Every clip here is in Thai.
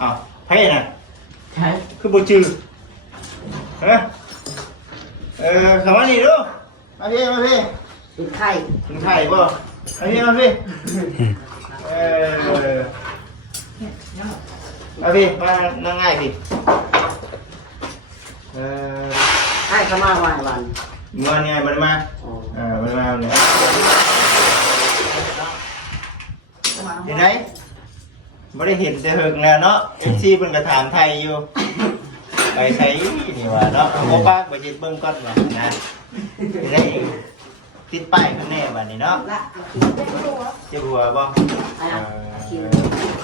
อ้าวไพ่น่ะใช่คือบ่จื้อเฮ้คำว่านี่ดูมาพี่เป็นไข่ถึงไข่บ่มาพี่มาพี่มานั่งง่ายพี่ไข่เข้ามาวันเมื่อไงมันมามันมาเนี่ยเห็นไหมไม่ได้เห็นแต่เหิงแล้วเนาะเอฟซีเป็นกระถางไทยอยู่ไปใช้นี่ว่าเนาะโมป้าไปจิตเบิ้งก้อนว่านะจะได้ติดป้ายข้างแน่บ้านนี้เนาะเจ้าบัวบ่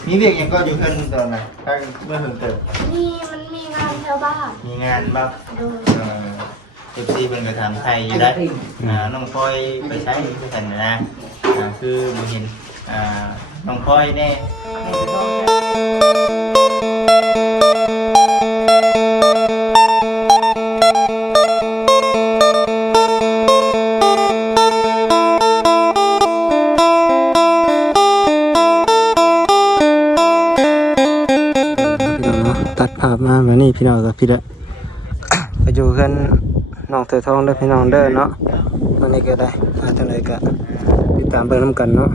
มีเรียกยังก็อยู่ขึ้นตอนไหนถ้าเมื่อเหิงเติมมันมีงานแถวบ้านมีงานบ้างเอฟซีเป็นกระถางไทยอยู่ได้น้องพลอยไปใช้ไปทันนะคือบุญหินน้องพลอยแน่ตัดภาพมาแบบนี้พี่น้องกับพี่ละไปอยู่กันน้องเสือทองเด้อพี่น้องเด้อเนาะวันนี้ก็ได้มาทางไหนก็ติดตามเบิ่งน้ำกันเนาะ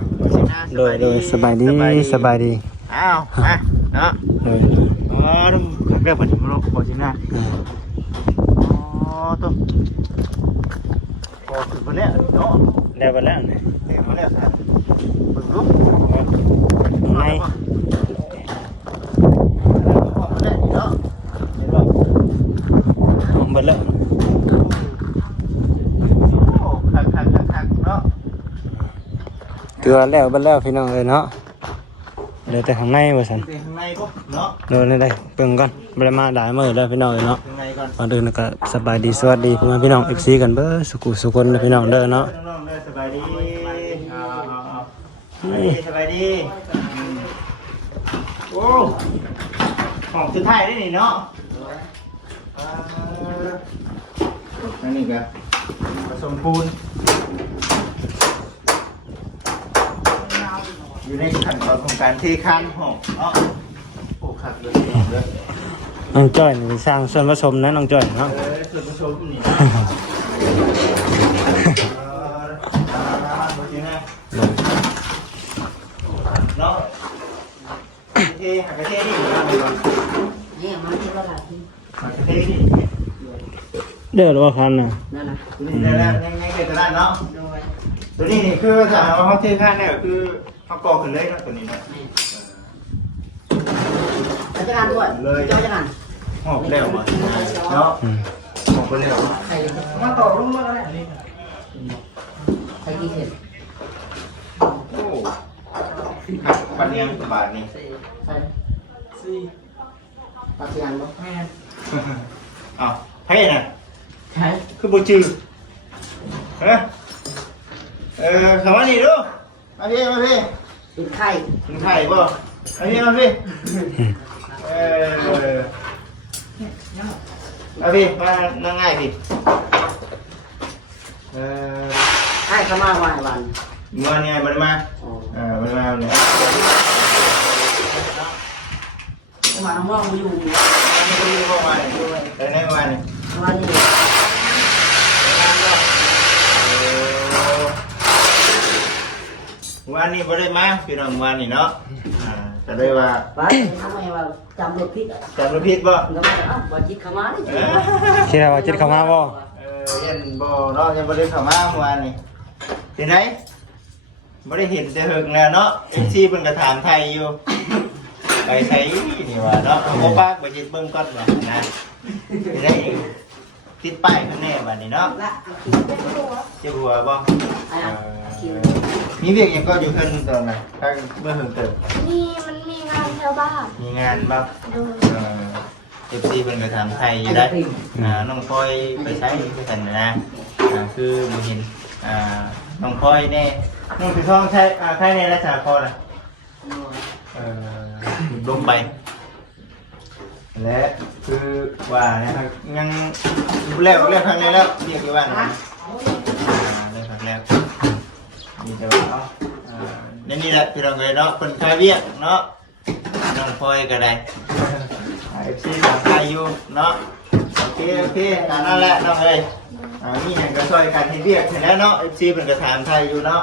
โดยสบายดีอ้าวมาเนาะต้องขับเรือผ่านมาโลกพอจริงนะต้องพอถึงวันนี้เนาะแล้ววันแล้วเนี่ยวันนี้เปิดรูปไงเบิ่งแล้วเตือนแล้วเบิ่งแล้วพี่น้องเลยเนาะเดี๋ยวแต่ข้างในว่าซั่นข้างในปุ๊บเนาะเดินได้เบิ่งก่อนบ่ได้มาหลายมื้อแล้วพี่น้องเนาะก่อนอื่นก็สบายดีสวัสดีพี่น้อง FC กันเบ้อสุคนเด้อพี่น้องเด้อเนาะสบายดีสบายดีโอ้ของสุดท้ายได้นี่เนาะนั่นนี่ก็ผสมปูนอยู่ในขั้นตอนของการเทคานห้องเนาะโอ้ขัดเลยน้องจ้อยนี่สร้างส่วนผสมนะน้องจ้อยเนาะส่วนผสมนี่เนาะเทหักกระเทนี่เนี่ยมันที่ว่าอะไรหักกระเทนี่เดือดว่าคันน่ะนั่นนะนี่แล้วง่ายๆเกิดตลาดเนาะตัวนี้นี่คือจะเอาเขาเทคานเนี่ยคือเขาก่อขึ้นเลยนะตัวนี้นะจะงานด้วยจะงานหอบเร็วมาเนาะหอบเร็วมาต่อรุ่งมาแล้วเนี่ยใครกี่เห็ดโอ้บัตรนี้บาทนี่ปัจจุบันบ่อ้าวไพ่น่ะใช่คือบ่จื้อคำว่านี่ดูมาพี่เป็นไข่ถึงไข่บ่มาพี่มานั่งง่ายพี่ไข่เข้ามาวันเมื่อไงมันมามันมาเนี่ยมาน้องมองอยู่ไม่รู้ว่ามาเนี่ยแต่ไหนมาเนี่ยวันนี้วันนี้ไม่ได้มาพี่น้องวันนี้เนาะก็เลยว่าทำไมว่าจำรถพิษบ่แล้วว่าจิตเข้ามาได้คิดว่าจิตเข้ามาบ่ยันบ่เนาะยังไม่ได้เข้ามาเมื่อวานนี้ที่ไหนไม่ได้เห็นแต่เหิงแล้วเนาะเอฟซีเป็นกระถางไทยอยู่ไปใช้นี่ว่าเนาะโมป้าไปจิตเบิ้งก้อนว่านะจะได้ติดป้ายข้างแน่บ้านนี้เนาะเจ้าบัวบ่มีเรียกยังก็อยู่ขึ้นตอนไหนถ้าเมื่อเหิงเติมมันมีงานแถวบ้านมีงานบ้างเอฟซีเป็นกระถางไทยอยู่ได้น้องพลอยไปใช้ไปทันนะคือบุญหินน้องพลอยแน่น้องถือทองใช้ในราชาพอนะลงไปและคือว่านะครับยังเร็วครั้งนี้แล้วเรียกว่านะเร็วครั้งแล้วนี่จะว่านี่แหละพี่น้องเลยเนาะคนคายเวียกเนาะน้องพลอยก็ได้ FC ถามไทยอยู่เนาะโอเคนั่นแหละน้องเอ้ยนี่ยังก็ช่วยกันให้เรียกเห็นแล้วเนาะ FC เป็นกระถามไทยอยู่เนาะ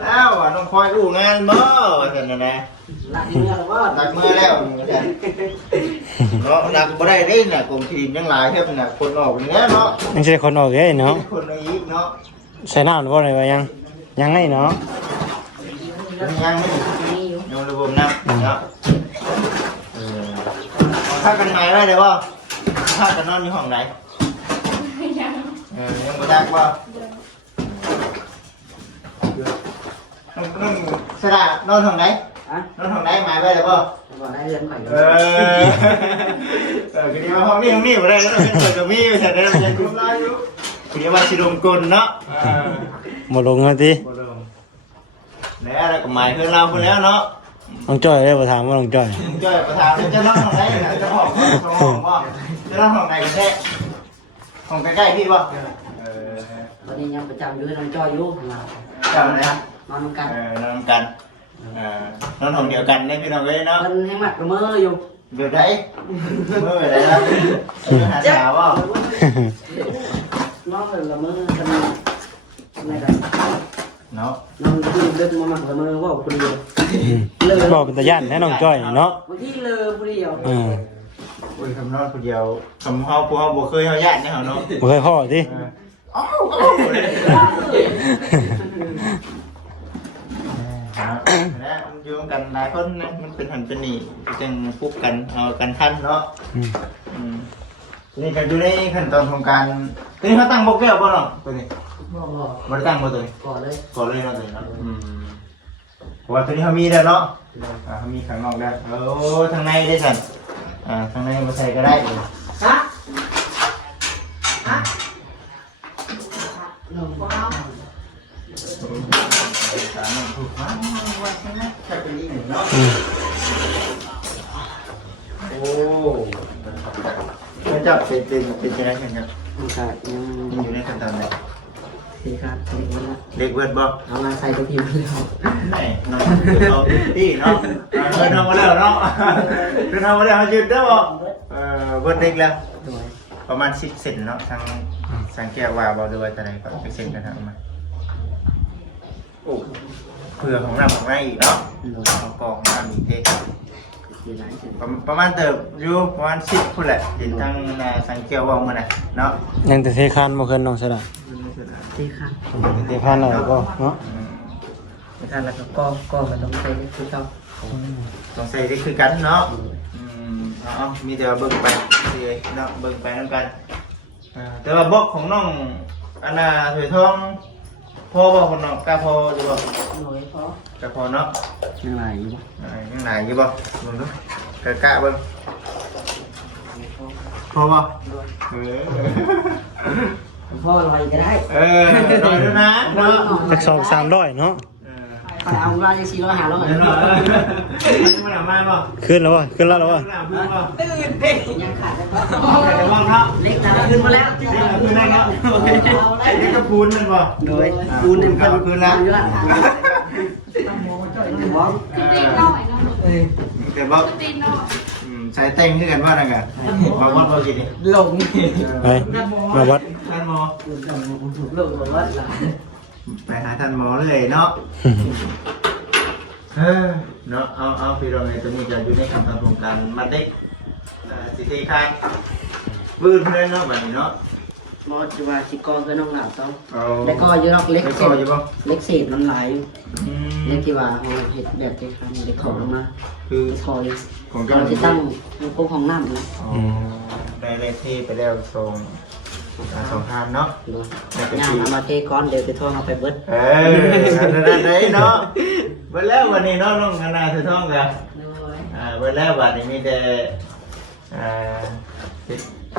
แล้วน้องพลอยอู้งานบ่ว่าซั่นน่ะนะ หลักเมื่อแล้วว่า หนักมือแล้วเนาะหนักบ่ได้เด้น่ะกลุ่มทีมยังหลายครับน่ะคนออกนี่แหละเนาะ ยังใช่คนออกเอ้ยเนาะ คนอีกเนาะ ใส่น้ำหรือว่าอะไรวะยังไงเนาะ ยังไม่ มีอยู่ ยังระบบน้ำเนาะถ้ากันไหนได้เลยบ่ถ้ากันนอนอยู่ห้องไหนยังบ่ได้บ่น้องสระนอนห้องไหน อ่ะ นอนห้องไหนหมายไว้เลยบ่ บ่ได้เรือนไข่ คือดีว่าห้องนี้บ่ได้ก็ต้องเป็นเปิดกับมีใช่ได้ยังกุมลายอยู่คือดีว่าสิลงกลเนาะ หมดลงแล้วที บ่ลงแล้วก็หมายคือเราพุ่นแล้วเนาะ น้องจ้อยได้มาถามว่าน้องจ้อย จ้อยประธานจะนอนห้องไหนจะห้องบ่จะนอนห้องไหนกันแท้ห้องใกล้ๆพี่บ่ ตอนนี้ยังประจำอยู่น้องจอยอยู่เรา จำเลยครับ นอนกัน นอนกันนอนห้องเดียวกันได้พี่น้องเว้ยเนาะ มันให้หมัดละเมออยู่ เดี๋ยวได้เมื่อไหร่ครับหาสาวว่า น้องละเมอกันอะไรกัน เนาะ น้องที่เล่นมาหมัดละเมอว่าคนเดียว บอกเป็นตาย่านแน่น้องจ้อยเนาะ บางทีเลยคนเดียว อืม โอ้ยคำนอนคนเดียวคำเฮาพวกเฮาบ่เคยเฮาญาติเนี่ยเฮาเนาะ บ่เคยพ่อที นะมันอยู่กันหลายคนนะมันเป็นหันเป็นนี่จึงปุ๊บกันเอากันทันเนาะนี่กันอยู่ในขั้นตอนของการตัวนี้เขาตั้งโบกแก้วป่ะเนาะตัวนี้ บ่ บ่ได้ตั้งบ่ตัวนี้ ก่อนเลย ก่อนเลยเนาะตัวนี้เนาะเพราะว่าตัวนี้เขามีแล้วเนาะเขามีข้างนอกได้โอ้ทางในได้สั่นทางในมาใส่ก็ได้เลย ฮะฮะน้องบ่เอา สามถูกมากว่าใช่ไหมแค่เป็นอีกหนึ่งเนาะโอ้ไม่จับเป็นจะได้กันครับ มันก็ยัง ยังอยู่ในขั้นตอนไหน สีครับเล็กนะ เด็กเวิร์ดบอก เอามาใส่ตัวทีมแล้ว ไม่น้องเอาที่เนาะน้องมาแล้วเนาะน้องมาแล้วเขาหยุดได้บอกเวิร์ดเด็กแล้ว สวย ประมาณ10 เซนเนาะทางสังเกตว่าบอกด้วยว่าจะไหนก็ไปเซ็นกันทางมาโอ้เผื่อของเราของเราอีกเนาะเอากองน้ำอีกเด็ก สีไหนสี ประมาณเติบอยู่ประมาณ10พุ่นแหละเห็นทางสังเกตว่ามันน่ะเนาะ ยังแต่เทคานบ่เคยน้องสระ สีค่ะ เทคานอะไรก็เนาะ ในการแล้วก็ก็ต้องใส่คือเขา ต้องใส่ได้คือกันเนาะเอามีแต่ว่าเบิ่งไปสิเนาะเบิ่งไปนั่นกันแต่ว่าบล็อกของน้องอันน่ะถวยทองพ่อบ่คนน้องกล้าพออยู่บ่ หน่อยพอก ล้าพอเนาะ ยังไงอยู่ปะ ยังไหนอยู่บ่เบิ่งดูกะเบิ่งพอบ่พ่อลอยก็ได้ น้อยด้วยนะเนาะ สัก200-300เนาะ ไปเอาเราจะ400 500 มันเอามาบ่ ขึ้นแล้ววะขึ้นแล้ววะ ยังขาดได้ปะ แต่มองเนาะ เล็กตาขึ้นมาแล้ว คือนั่นเนาะไอ้นี่ก็พูนมันบ่ โดยปูนเป็น คืนละ อยู่ละมอง ตีนหน่อยนะ แต่บ่ ตีนหน่อย ใส่เต็งคือกันว่านั่นกันมาวัดบ่กินนี่ ลง ไปมาวัด ท่านหมอ ลงวัดละ ไปหาท่านหมอเลยเนาะเนาะเอาพี่รองไอ้ตัวนี้จะอยู่ในขั้นตอนของการมัดเด็กสิทีคายบื้นเพื่อนเนาะแบบนี้เนาะ มอจิว่าจิกอคือน้องหลับต้อง เอา แล้วก็อยู่นอกเล็ก ไป เศ ก่อ ษ อยู่บ่ เล็กเศษมันหลายเล็กที่ว่าของเห็ดแบบเด็กครับเด็กของลงมา คือ คอย ของ เรา เจ้า จะตั้งโค้งของน้ำนะ ได้เลขที่ไปแล้วสองทางเนาะ ย่างเอามาเทก้อนเดี๋ยวจะทองเอาไปเบิด นั่นได้เนาะเบิดแล้ววันนี้เนาะน้องคณะถือท่องกันเบิดแล้ววันนี้มีแต่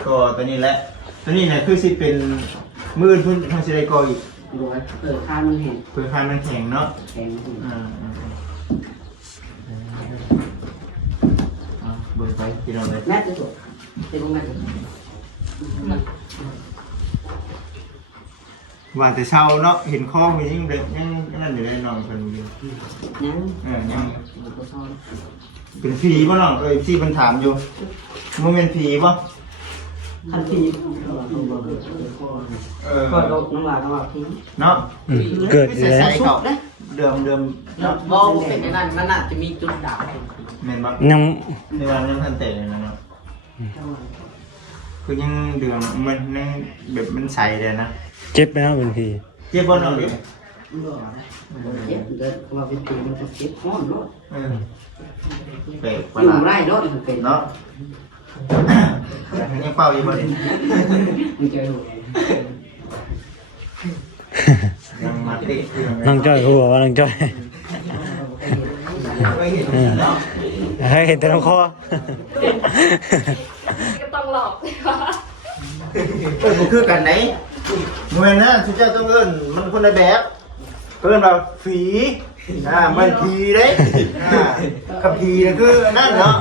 ก่อตัวนี้แหละตัวนี้เนี่ยคือสิเป็นมืดพุ่นทางสิได้ก่ออีก ดูไว้ข้างมันเห็น เพื่อคันมันแข็งเนาะ แข็ง เบิดไปพี่น้องเลย แม่ที่สุดที่ตรงนั้น ว่าแต่เช้าเนาะเห็นข้อมียังเด็กยังนั่นอยู่ได้นอนคนเดียว ยัง ยัง ก็ซ่อน เป็นผีบ่น้องเอ้ยที่เพิ่นถามอยู่บ่แม่นผีบ่ คันทีก็โดดน้ำลายน้ำลายทิ้ง เนาะ เกิดอยู่แล้ว ใส่เขาเดิมเนาะ บ่เป็นนั่นมันน่าจะมีจุดด่าง แม่นบ่ ยัง ในวันยังทันเตะเลยนะเนาะคือยังเดือมมันยังแบบมันใสเลยนะ เจ็บไปแล้วเป็นพี เจ็บบนเอาดิ เจ็บเดินว่าเป็นปีมันจะเจ็บห้อนเนาะ เปะป อยู่ ลา ไร่เนาะมันเป็น เนาะยังเป่าอยู่บ่ดิ มันจะอยู่ ยังมัดดิคือ น้องจ้อยหัวว่าน้องจ้อย ไม่เห็นเนาะ ให้เห็นแต่ลำคอ ก็ต้องหลอกสิวะ มันคือกันไหนเมื่อนะทุกเจ้าต้องเอิ้นมันคนละแบบเอิ้นว่าฝีมันผีเด้กับผีน่ะคือนั่นเนาะ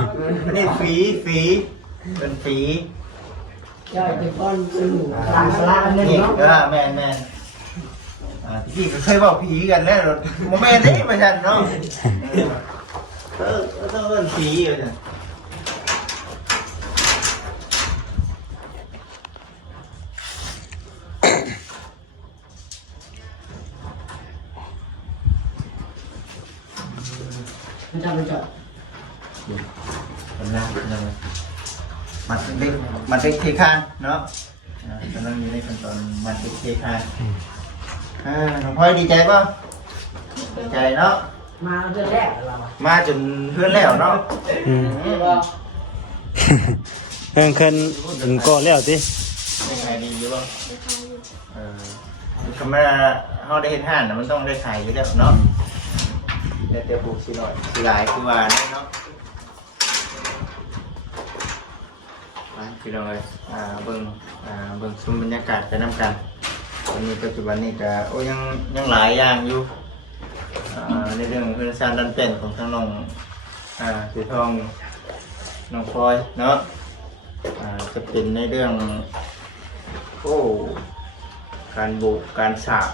อันนี้ฝีเป็นฝี จะเป็นก้อนเป็นหมูตาสลาอันนี้ นี่ เนาะ แม่นพี่ก็เคยบอกผีกันแล้วโมเมนต์นี้มาชันเนาะต้องเล่นผีอยู่จ้ะมันจะ มันเป็นเทคานเนาะกำลังอยู่ในขั้นตอนมันเป็นเทคานหลวงพ่อดีใจป่ะดีใจเนาะ มาเรื่องแรกเรา มาจนเพื่อนแล้วเนาะ เพิ่งขึ้นถึงก่อแล้วสิ ยังไงดีอยู่ป่ะธรรมดาเขาได้เห็นห่านมันต้องได้ขายอยู่แล้วเนาะเดี๋ยวปลูกสิหน่อยสิหลายคือว่าเนาะพี่น้องเลยเบิ่งซุ้มบรรยากาศไปน้ำกันตอนนี้ปัจจุบันนี้ก็โอ้ยังหลายอย่างอยู่ในเรื่องพื้นฐานดันเป็นของทางน้องสีทองน้องพลอยเนาะจะเป็นในเรื่องการบุกการฉาบ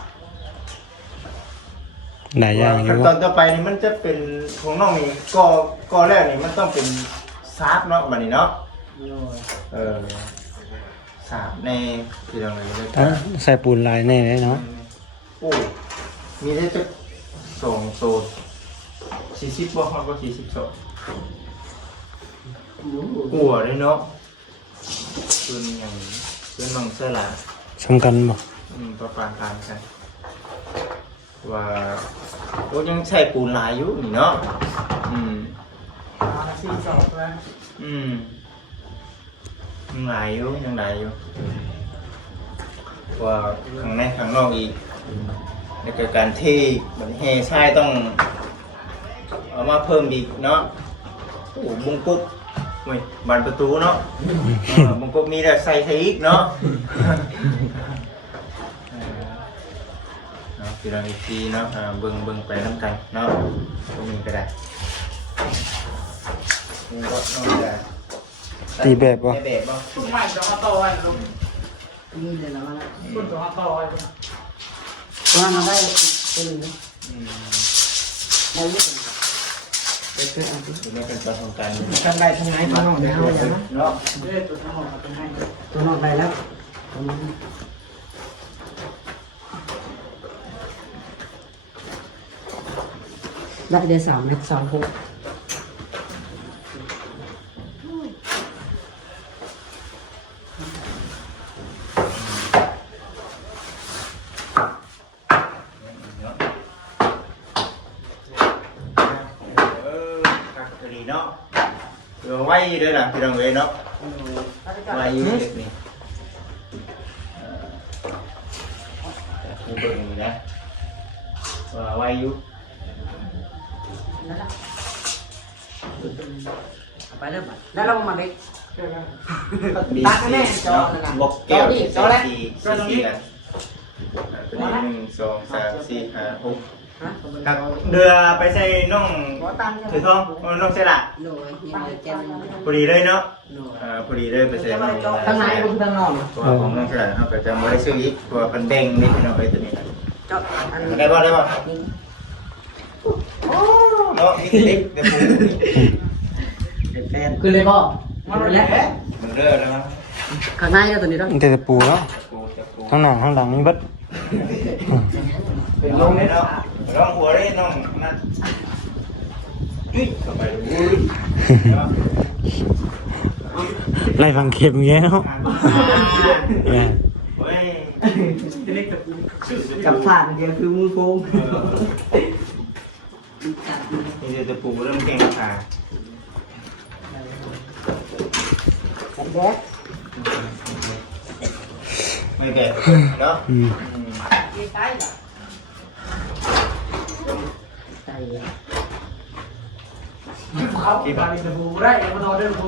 หลายอย่างอ ขั้น ยู่ ตอนต่อไปนี่มันจะเป็นของน้องนี่ก็แรกนี่มันต้องเป็นซาบเนาะบัดนี้เนาะสาบในที่เราเลยเลย ใส่ปูนลายแน่เลยเนาะ โอ้มีได้จะ2 โซน40บ่ฮอดบ่40 โซนกลัวเลยเนาะคืนอย่างคืนน้องเสื้อหลา สำคัญบ่ ประปานกันว่าโอ้ยังใช้ปูนลายอยู่นี่เนาะยังหลายอยู่ว่าข้างในข้างนอกอีกแล้วก็การที่บันเฮใช่ต้องเอามาเพิ่มอีกเนาะโอ้บุงกุ๊บบานประตูเนาะบุงกุ๊บมีแต่ใส่อีกเนาะพี่น้องอีกทีเนาะเบิ่งไปน้ำกันเนาะตรงนี้ก็ได้นี่ก็น้องจะ ตีแบบบ่ แบบบ่ ทุกใหม่จะมาต่อไว้ลูกนี่เลยแล้วนะคุณจะมาต่อไว้ว่ามาได้เป็นได้เยอะเป็นคืออันที่ อยู่ในขั้นตอนของการ ทำได้ทั้งไหนตัวนอกได้แล้วเนาะ เนาะ ตัวทั้งหมดเป็นให้ตัวนอกได้แล้วได้เดือน3 เดือน2 6เนาะไว้ด้วยนะพี่น้องเอ้ยเนาะไว้อยู่เด็กนี่เบิ่งนี่นะว่าไว้อยู่ ไปเริ่มแล้วเรามาเด็ก มี ตักแน่จอนั่นน่ะ บอกแก้ว จอแล้ว 4 กันตัวนี้1 2 3 4 5 6ครับเรือไปใส่น้องถือทองน้องเสละ โดยยังจะแจ้ง พอดีเลยเนาะพอดีเลยไปใส่น้อง ข้างในบนข้างนอก ตัวของน้องเสละเขาก็จะไม่ได้ซื้ออีกตัวเป็นแดงนี่พี่น้องไอ้ตัวนี้ เจ้าอันนี้ ได้ป่ะเนาะมีเด็กเดี๋ยวผม เป็นแฟน คือเลยบ่มันแล้ว มันเด้อแล้วมั้ง ข้างในก็ตัวนี้ต้อง มันแต่ปูเนาะ ปูจะปู ทั้งหน้าทั้งหลังนี่เบิด เป็นลงเลยเนาะลองหัวได้น้องนั่นนี่เข้าไปอุ้ย ไล่ฟังเข็มเงี้ยเนาะเออ เฮ้ย กับผ่านเดียวคือมือโค้ง นี่จะปูเริ่มเก่งราคา กับแดก ไม่แก่เนาะ อืม ใจเขาไปจะบูได้มาทอดได้บู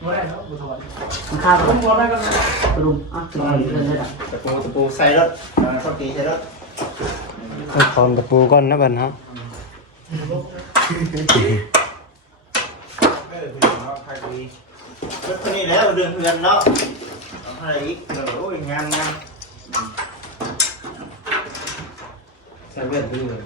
บูได้แล้วบูทอดมันข้าวต้องบูได้ก็รุมอ่ะถึงเดือนได้ละ ตะปูใส่รถสักทีใส่รถ ต้องถอนตะปูก่อนนะบัดเนาะ รถคันนี้แล้วเดือนเพื่อนเนาะอะไรอีกโอ้ยงามงาม ใส่เบ็ดดีเลย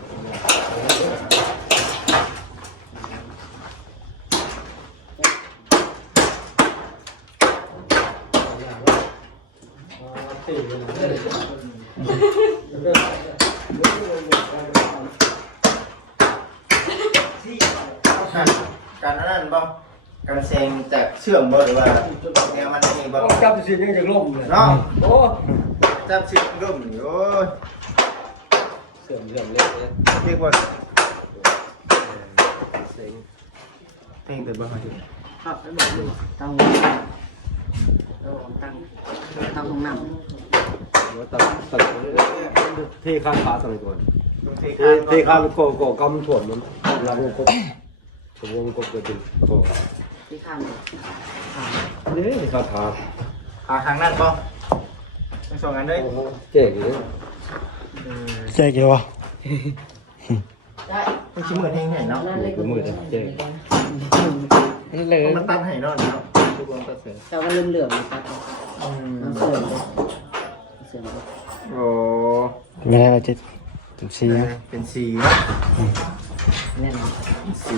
การนั้นบ้างการเซงจากเชื่อมบ่หรือว่าแนวมันนี่บ้าง จับสิยังจะล่มเลย เนาะ โอ้ จับชิดร่มโอ้ย เสื่อมเล็กเลย เรียกว่า เซ็ง เพลงแต่บ้าง ครับแล้วบอกดูตั้งตั้งของน้ำ ว่าตัดที่ข้างขาสั่งก่อน เพลง ที่ข้างโกกำถ่วมมันเราวงกบวงกบเกิดเป็นโก ที่ข้าง นี่คาถา ทางนั้นบ้างไม่ส่งกันเลย เจ๊กเลย แจ๊กเลยวะ ได้ ไม่ชิมเหมือนเพลงไหนเนาะ มือเจ๊ก เลย มันตัดให้เนาะทุกคนตัดเสียง แต่ว่าเหลื่อมๆครับมันเสื่อมเลยเสื่อมเลย โอ้ ไม่ได้ว่าจะตุ่มซีนะ เป็นสีเนาะ แน่น สี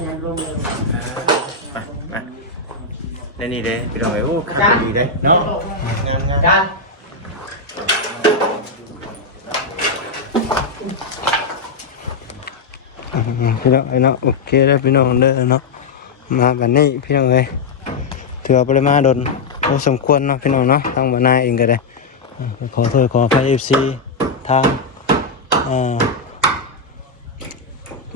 แน่นลงเลย มาแล้วนี่เด้พี่น้องโอ้ขาดีเด้เนาะงานงาน การ พี่น้องเนาะโอเคแล้วพี่น้องเด้อเนาะมาบัดนี้พี่น้องเอ้ยถือว่าปริมาณโดนพอสมควรเนาะพี่น้องเนาะทางบ้านนายเองก็ได้ขอโทษขออภัย FC ทาง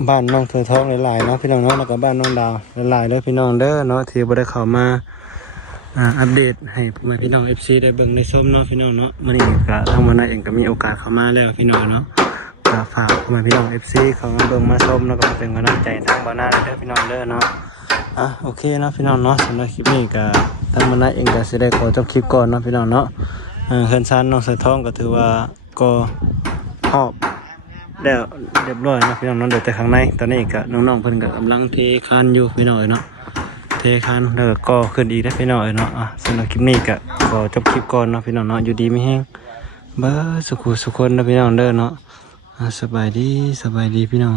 บ้านน้องเธอท้องหลายๆเนาะพี่น้องเนาะแล้วก็บ้านน้องดาวหลายๆเด้อพี่น้องเด้อเนาะที่บ่ได้เข้ามาอัปเดตให้พ่อแม่พี่น้อง FC ได้เบิ่งได้ชมเนาะพี่น้องเนาะมื้อนี้ก็ทางบ้านนายเองก็มีโอกาสเข้ามาแล้วพี่น้องเนาะก็ฝากพ่อแม่พี่น้อง FC เข้ามาเบิ่งมาชมแล้วก็มาเป็นกำลังใจทางบ้านนายเด้อพี่น้องเด้อเนาะโอเคเนาะพี่น้องเนาะสำหรับคลิปนี้ก็ทางบ้านนายเองก็สิได้ขอจบคลิปก่อนเนาะพี่น้องเนาะเฮือนซานน้องเสือทองก็ถือว่าก็ฮอบแล้วเรียบร้อยเนาะพี่น้องเนาะเดี๋ยวแต่ข้างในตอนนี้ก็น้องๆเพิ่นก็กำลังเทคานอยู่พี่น้องเนาะเทคานแล้วก็ขึ้นอีกนะพี่น้องเนาะสำหรับคลิปนี้ก็ขอจบคลิปก่อนเนาะพี่น้องเนาะอยู่ดีไม่แห้งเบ้อสุขสุขคนนะพี่น้องเด้อเนาะสบายดีพี่น้อง